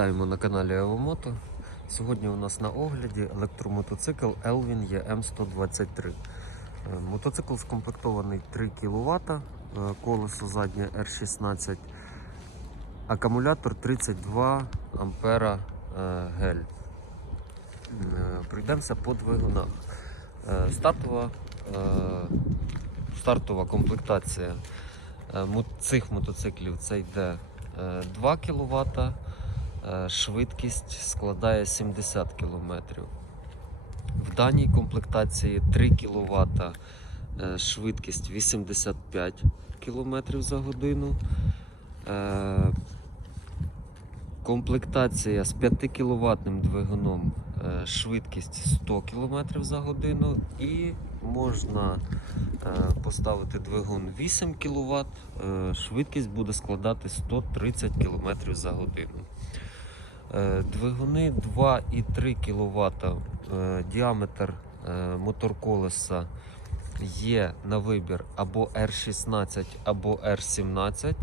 Вітаємо на каналі Еломото. Сьогодні у нас на огляді електромотоцикл Elvin EM123. Е, Мотоцикл скомплектований 3 кВт, колесо заднє R16, акумулятор 32 ампера е, гель. Е, Пройдемося по двигунах. Е, Стартова, е, стартова комплектація е, цих мотоциклів це йде е, 2 кВт, швидкість складає 70 км. В даній комплектації 3 кВт, швидкість 85 км за годину. Е, Комплектація з 5 кВт двигуном, е, швидкість 100 км за годину і можна е, поставити двигун 8 кВт, е, швидкість буде складати 130 км за годину. Е, Двигуни 2 і 3 кВт, е, діаметр е, мотор колеса є на вибір або R16, або R17.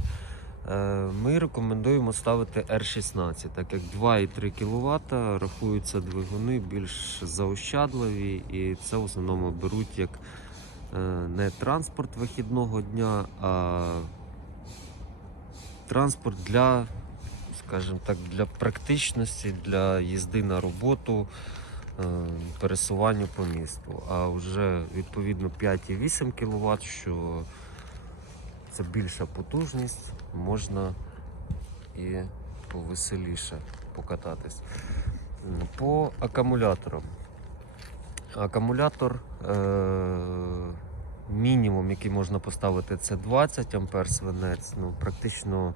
Е, Ми рекомендуємо ставити R16, так як 2,3 кВт рахуються двигуни більш заощадливі, і це в основному беруть як не транспорт вихідного дня, а транспорт для, скажімо так, для практичності, для їзди на роботу, е, пересуванню по місту. А вже відповідно 5,8 кВт, що це більша потужність, можна і повеселіше покататись. По акумуляторам. Акумулятор е- мінімум, який можна поставити, це 20 ампер свинець. Ну, практично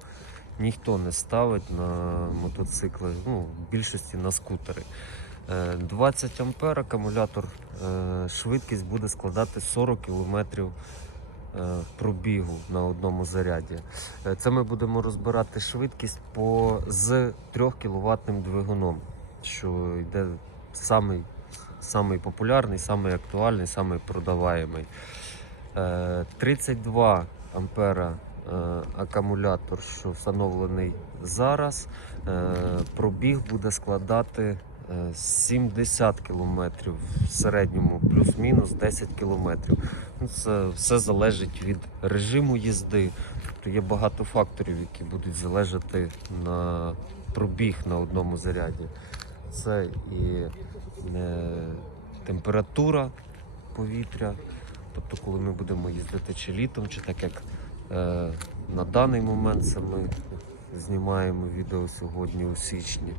ніхто не ставить на мотоцикли, ну, в більшості на скутери. Е, 20 ампер акумулятор, е, швидкість буде складати 40 км е, пробігу на одному заряді. Е, Це ми будемо розбирати швидкість по з 3 кВт двигуном, що йде самий, самий популярний, самий актуальний, самий продаваємий. Е, 32 ампера е, акумулятор, що встановлений зараз. Е, Пробіг буде складати е, 70 км в середньому, плюс-мінус 10 км. Ну, Це все залежить від режиму їзди. Тобто є багато факторів, які будуть залежати на пробіг на одному заряді. Це і е, температура повітря, тобто коли ми будемо їздити чи літом, чи так як е, на даний момент це ми знімаємо відео сьогодні у січні.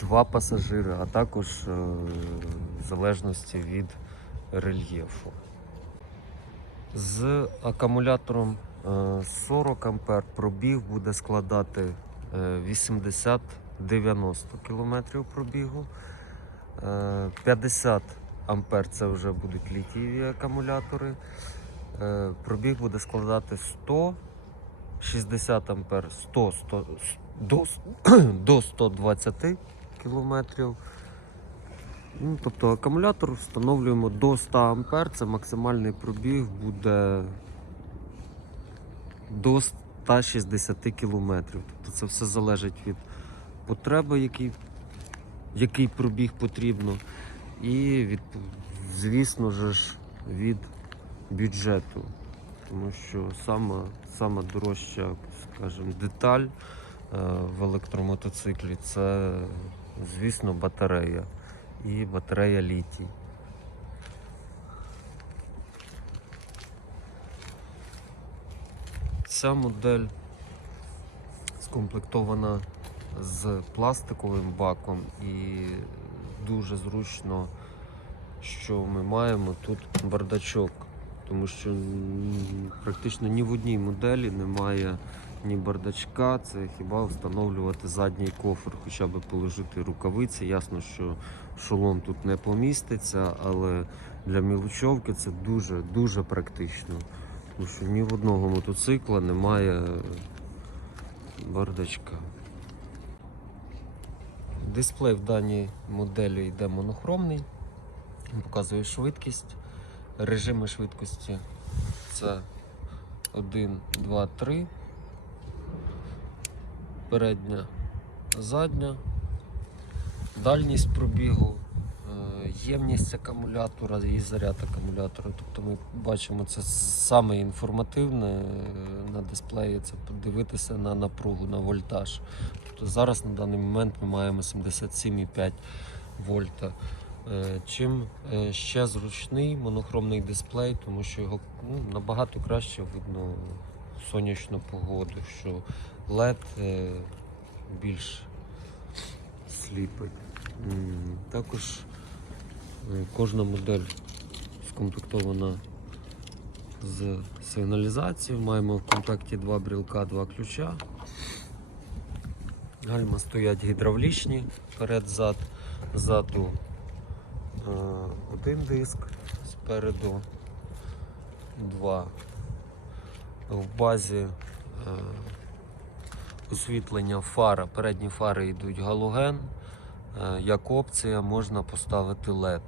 Два пасажири, а також е, в залежності від рельєфу. З акумулятором е, 40 ампер пробіг буде складати е, 80-90 км пробігу. Е, 50 ампер це вже будуть літієві акумулятори. Е, Пробіг буде складати 100, 60 ампер 100, 100 до, до 120 кілометрів. Ну, тобто акумулятор встановлюємо до 100 ампер, це максимальний пробіг буде до 160 кілометрів. Тобто це все залежить від потреби, який, який пробіг потрібно, і від, звісно ж, від бюджету. Тому що сама, сама дорожча, скажімо, деталь е, в електромотоциклі це, звісно, батарея і батарея літій. Ця модель скомплектована з пластиковим баком і дуже зручно, що ми маємо тут бардачок, тому що практично ні в одній моделі немає ні бардачка, це хіба встановлювати задній кофр, хоча б положити рукавиці. Ясно, що шолом тут не поміститься, але для мілочовки це дуже дуже практично. Тому що ні в одного мотоцикла немає бардачка. Дисплей в даній моделі йде монохромний, показує швидкість, режими швидкості це 1, 2, 3. передня, задня, дальність пробігу, е, ємність акумулятора і заряд акумулятора. Тобто ми бачимо це саме інформативне е, на дисплеї, це подивитися на напругу, на вольтаж. Тобто зараз на даний момент ми маємо 77,5 вольта. Е, Чим е, ще зручний монохромний дисплей, тому що його ну, набагато краще видно сонячну погоду, що LED е, більш сліпить. Також кожна модель скомплектована з сигналізацією. Маємо в комплекті два брілка, два ключа. Гальма стоять гідравлічні, перед-зад, ззаду один диск, спереду два. В базі е, освітлення фара, передні фари йдуть галоген. Е, Як опція можна поставити LED.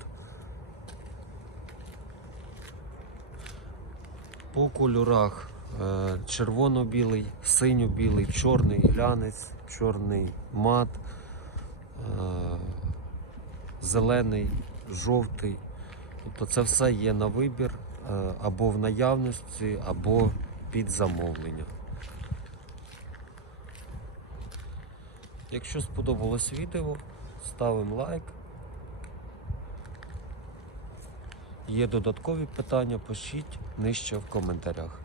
По кольорах е, червоно-білий, синьо-білий, чорний глянець, чорний мат, е, зелений, жовтий. Тобто це все є на вибір е, або в наявності, або під замовлення. Якщо сподобалось відео, ставимо лайк. Є додаткові питання, пишіть нижче в коментарях.